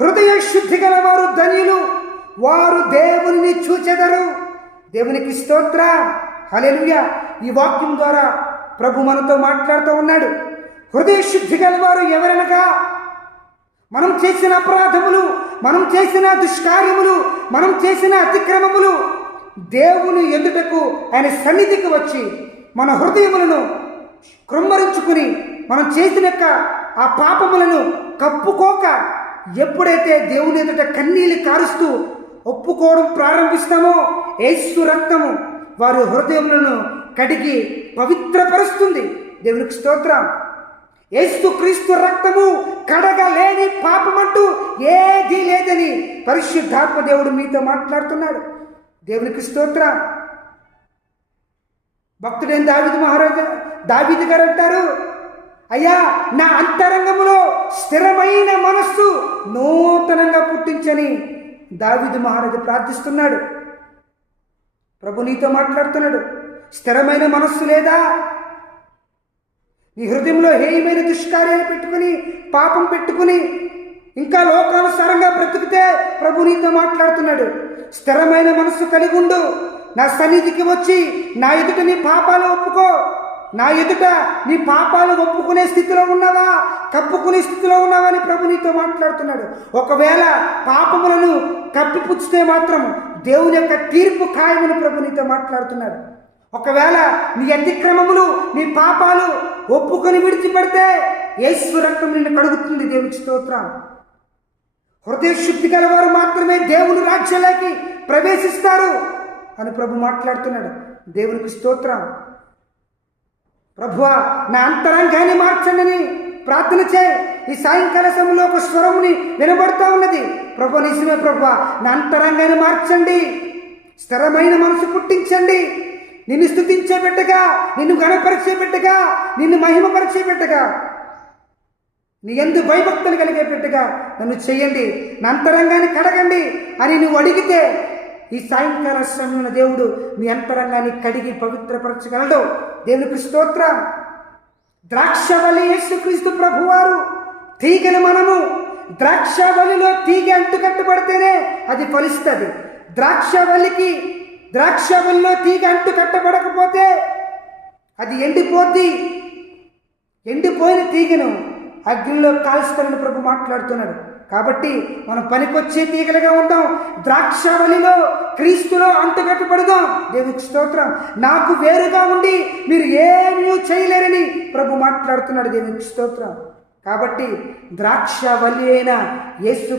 హృదయ శుద్ధి గల వారు ధనియులు. వారు దేవుని చూచెదరు. దేవునికి స్తోత్ర. హలెలుయ ఈ వాక్యం ద్వారా ప్రభు మనతో మాట్లాడుతూ ఉన్నాడు. హృదయ శుద్ధి గలవారు ఎవరనగా? మనం చేసిన అపరాధములు మనం చేసిన దుష్కార్యములు మనం చేసిన అతిక్రమములు దేవుని ఎదుటకు ఆయన సన్నిధికి వచ్చి మన హృదయములను కృమ్మరించుకుని మనం చేసిన ఆ పాపములను కప్పుకోక ఎప్పుడైతే దేవుని ఎదుట కన్నీళ్ళు కారుస్తూ ఒప్పుకోవడం ప్రారంభిస్తామో ఏసు రక్తము వారి హృదయములను కడిగి పవిత్రపరుస్తుంది. దేవునికి స్తోత్రం. ఏసు క్రీస్తు రక్తము కడగలేని పాపమంటూ ఏదీ లేదని పరిశుద్ధాత్మ దేవుడు మీతో మాట్లాడుతున్నాడు. దేవునికి స్తోత్ర. భక్తుడైన దావిది మహారాజా దావిది గారు అంటారు అయ్యా నా అంతరంగములో స్థిరమైన మనస్సు నూతనంగా పుట్టించని దావిది మహారాజు ప్రార్థిస్తున్నాడు. ప్రభు నీతో మాట్లాడుతున్నాడు. స్థిరమైన మనస్సు లేదా? నీ హృదయంలో హేయమైన దుష్కార్యాలు పెట్టుకుని పాపం పెట్టుకుని ఇంకా లోకానుసారంగా బ్రతికితే ప్రభు నీతో మాట్లాడుతున్నాడు. స్థిరమైన మనస్సు కలిగి ఉండు. నా సన్నిధికి వచ్చి నా ఎదుట నీ పాపాలు ఒప్పుకో. నా ఎదుట నీ పాపాలు ఒప్పుకునే స్థితిలో ఉన్నావా? కప్పుకునే స్థితిలో ఉన్నావా అని ప్రభు నీతో మాట్లాడుతున్నాడు. ఒకవేళ పాపములను కప్పిపుచ్చితే మాత్రం దేవుని యొక్క తీర్పు ఖాయమని ప్రభు నీతో మాట్లాడుతున్నాడు. ఒకవేళ నీ అతిక్రమములు నీ పాపాలు ఒప్పుకొని విడిచిపెడితే యేసు రక్తం నిన్ను కడుగుతుంది దేవుని స్తోత్రం. హృదయ శుద్ధి గలవారు మాత్రమే దేవుని రాజ్యాలకి ప్రవేశిస్తారు అని ప్రభు మాట్లాడుతున్నాడు. దేవునికి స్తోత్రం. ప్రభువా నా అంతరంగాన్ని మార్చండి ప్రార్థన చేయి. ఈ సాయంకాల సమయంలో ఒక స్వరముని వినబడుతూ ఉన్నది. ప్రభు నిజమే ప్రభు నా అంతరంగాన్ని మార్చండి. స్థిరమైన మనసు పుట్టించండి. నిన్ను స్థుతించే బిడ్డగా నిన్ను గణపరిచే బిడ్డగా నిన్ను మహిమపరిచే బిడ్డగా నీ ఎందు భయభక్తులు కలిగే బిడ్డగా నన్ను చేయండి. నా అంతరంగాన్ని కడగండి అని నువ్వు అడిగితే ఈ సాయంకాల సమయంలో దేవుడు మీ అంతరంగాన్ని కడిగి పవిత్రపరచగలడు. దేవునికి స్తోత్రం. ద్రాక్షవల్లి యేసుక్రీస్తు ప్రభువారు తీగను మనము. ద్రాక్షవలిలో తీగ అంటుకట్టబడితేనే అది ఫలిస్తుంది. ద్రాక్షవల్లికి ద్రాక్షవల్లిలో తీగ అంటు కట్టబడకపోతే అది ఎండిపోద్ది. ఎండిపోయిన తీగను అగ్నిలో కాల్స్తానని ప్రభు మాట్లాడుతున్నాడు. కాబట్టి మనం పనికొచ్చే తీగలుగా ఉందాం. ద్రాక్షవలిలో క్రీస్తులో అంతగట్టుపడదాం దేవునికి స్తోత్రం. నాకు వేరుగా ఉండి మీరు ఏమీ చేయలేరని ప్రభు మాట్లాడుతున్నాడు దేవుకి స్తోత్రం. కాబట్టి ద్రాక్షవల్లి అయిన యేసు